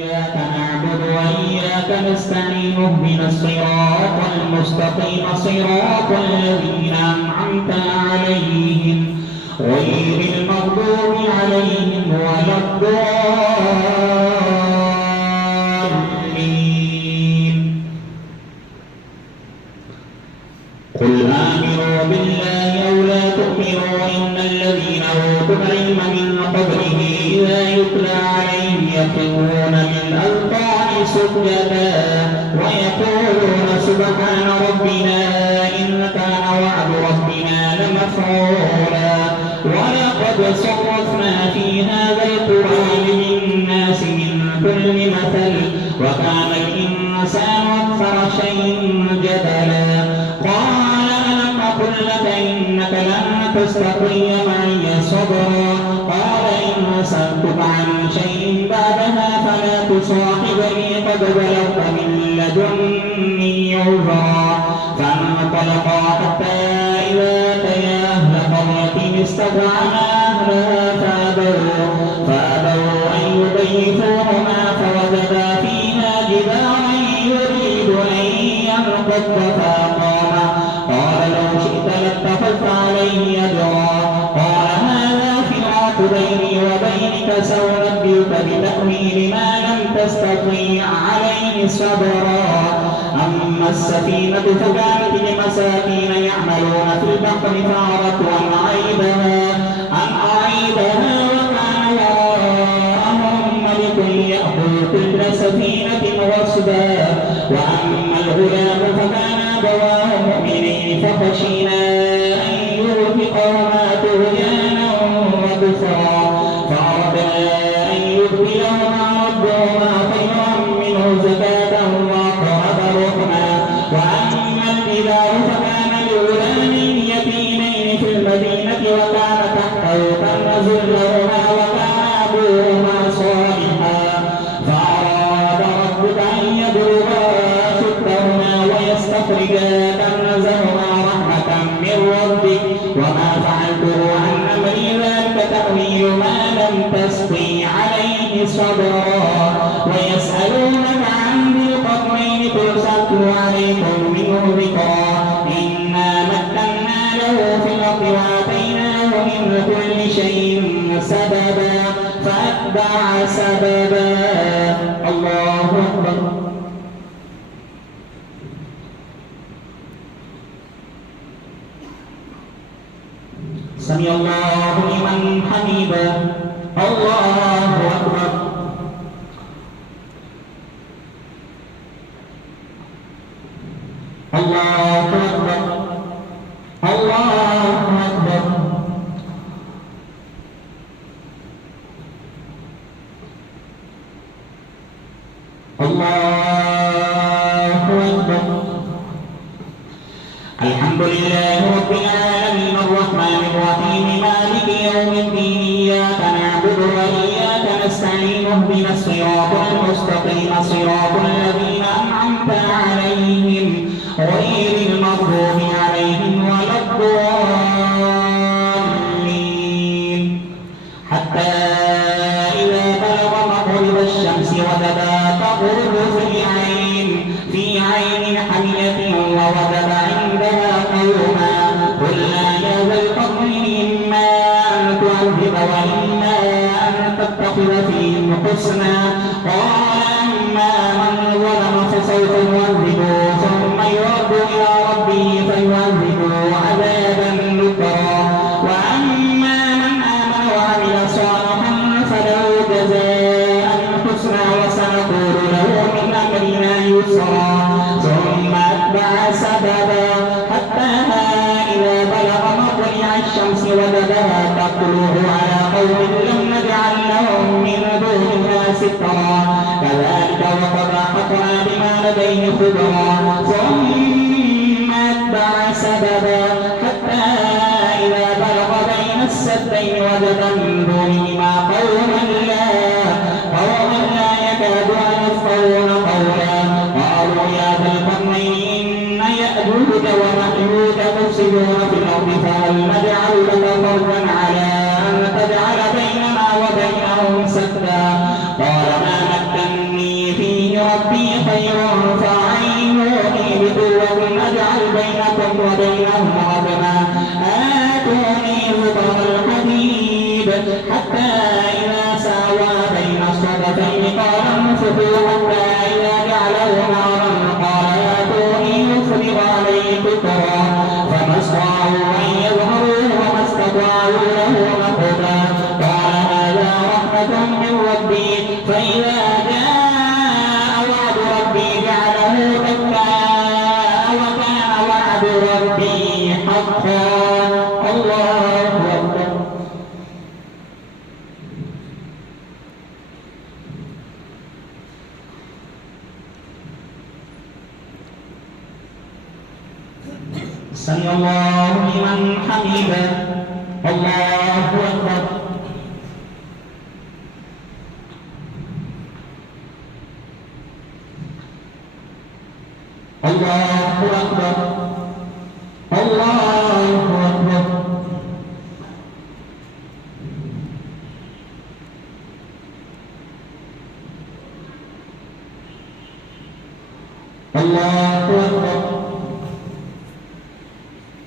إياك نعبد وإياك نستعين اهدنا الصراط المستقيم صراط الذين أنعمت عليهم غير المغضوب عليهم ولا الضالين. قل آمنوا بالله أو لا تؤمنوا إن الذين أوتوا العلم من قبله إذا يتلى عليهم يخرون للأذقان سجدا ويقولون سبحان ربنا إن كان وعد ربنا لمفعولا ولقد صرفنا في هذا القرآن للناس من كل مثل وكان الإنسان أكثر شيء جدلا. قال ألم أقل لك إنك لن تستطيع معي صبرا قال إن سألتك عن شيء بعدها فلا تصاحبني قد بلغت من لدني عذرا. فانطلقا حتى إذا أتيا أهل قرية استطعما أهلها فأبوا أن يضيفوهما فوجدا فيها جدارا يريد أن ينقض فأقام. قال لو شئت لاتخذت عليه أجرا. قال هذا فراق بيني وبينك سأنبئك بتأويل ما لم تستطيع عليه صبرا. أما السفينة فكانت لمساكين يعملون في البحر فأردت أن أعيبها وكان وراءهم ملك يأخذ كل سفينة غصبا. وأما الغلام فكان أبواه مؤمنين فخشينا أن يرهقهما طغيانا وكفرا فأردنا أن يبدلهما ربهما خيرا منه زكاة وأقرب رحما. وأما الجدار فكان لغلامين يتيمين في المدينة وكان تحته كنز لهما وكان أبوهما صالحا فأراد ربك أن يبلغا أشدهما ويستخرجا كنزهما رحمة من ربك وما فعلته عن أمري ذلك تأويل ما لم تستطع عليه صبرا. ويسألونك عن ذي القرنين قل سأتلو عليكم منه ذكرا. إنا مكنا له في الأرض وآتيناه من كل شيء سببا فأتبع سببا. الله أكبر. سمع الله لمن حمده. الله أكبر. الله أكبر. الله أكبر. الله أكبر. الحمد لله رب العالمين الرحمن الرحيم مالك يوم الدين إياك نعبد وإياك نستعين اهدنا الصراط المستقيم صراط الذين أنعمت عليهم غير المغضوب عليهم ولا الضالين. حتى إذا بلغ مغرب الشمس وجدها تغرب في عين حمية ووجد عندها قوما قلنا يا ذا القرنين إما أن تعذب وإما أن تتخذ فيهم حسنا. قال أما من ظلم فسوف نعذبه ثم يرد إلى ربه فيعذبه عذابا نكرا. وأما من آمن وعمل صالحا فله جزاء الحسنى وسنقول له من أمرنا يسرا. ثم أتبع سببا حتى إذا بلغ مطلع الشمس وجدها تطلع على قوم لم نجعل لهم من دونها سترا. كذلك وقد أحطنا بما لديه خبرا. ثم أتبع سببا حتى إذا بلغ بين السدين وجد من دونهما قوما لا يكادون يفقهون قولا. قالوا يا ذا القرنين إن يأجوج ومأجوج مفسدون في الأرض فهل نجعل لك فرجا على أن تجعل بيننا وبينهم سدا. قال ما مكنا ربي خير فأعينوني بقوة أجعل بينكم وبينهم ردما آتوني زبر الحديد حتى إذا ساوى بين الصدفين قال انفخوا حتى إذا جعله نارا قال آتوني يفرغ عليه قطرا فما استطاعوا أن يظهروه وما استطاعوا له نقبا قال هذا رحمة من ربي فإذا جاء وعد ربي جعله دكا وكان وعد ربي حقا الله أكبر. سمع الله لمن حمده الله أكبر. الله أكبر الله أكبر. الله أكبر